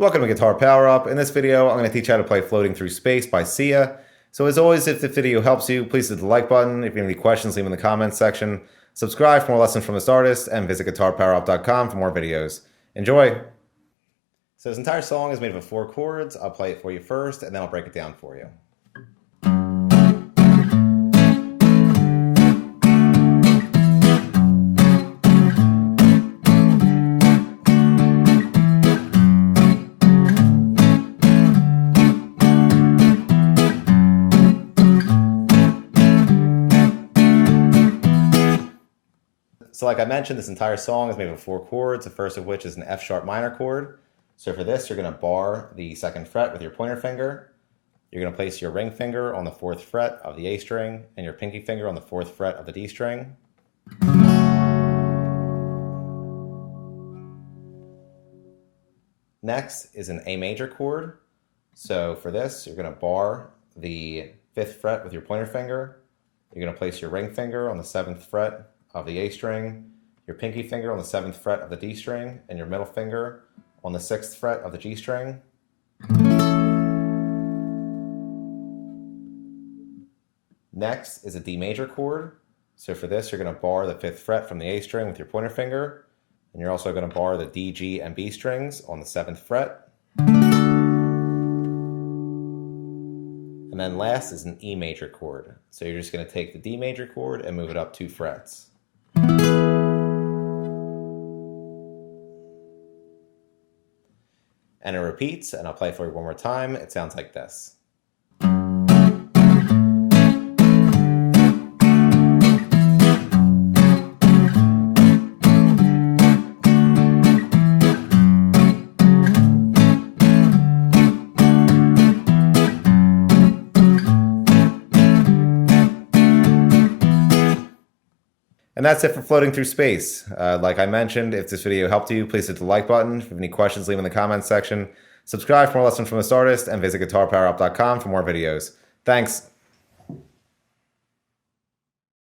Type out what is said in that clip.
Welcome to Guitar Power Up. In this video, I'm going to teach you how to play Floating Through Space by Sia. So as always, if the video helps you, please hit the like button. If you have any questions, leave them in the comments section. Subscribe for more lessons from this artist, and visit guitarpowerup.com for more videos. Enjoy! So this entire song is made up of 4 chords. I'll play it for you first, and then I'll break it down for you. So like I mentioned, this entire song is made up of 4 chords, the first of which is an F sharp minor chord. So for this, you're going to bar the 2nd fret with your pointer finger. You're going to place your ring finger on the 4th fret of the A string and your pinky finger on the 4th fret of the D string. Next is an A major chord. So for this, you're going to bar the 5th fret with your pointer finger. You're going to place your ring finger on the 7th fret of the A string, your pinky finger on the 7th fret of the D string, and your middle finger on the 6th fret of the G string. Next is a D major chord. So for this, you're going to bar the 5th fret from the A string with your pointer finger, and you're also going to bar the D, G, and B strings on the 7th fret. And then last is an E major chord. So you're just going to take the D major chord and move it up 2 frets. And it repeats, and I'll play it for you one more time. It sounds like this. And that's it for Floating Through Space. Like I mentioned, if this video helped you, please hit the like button. If you have any questions, leave them in the comments section. Subscribe for more lessons from this artist, and visit guitarpowerup.com for more videos. Thanks.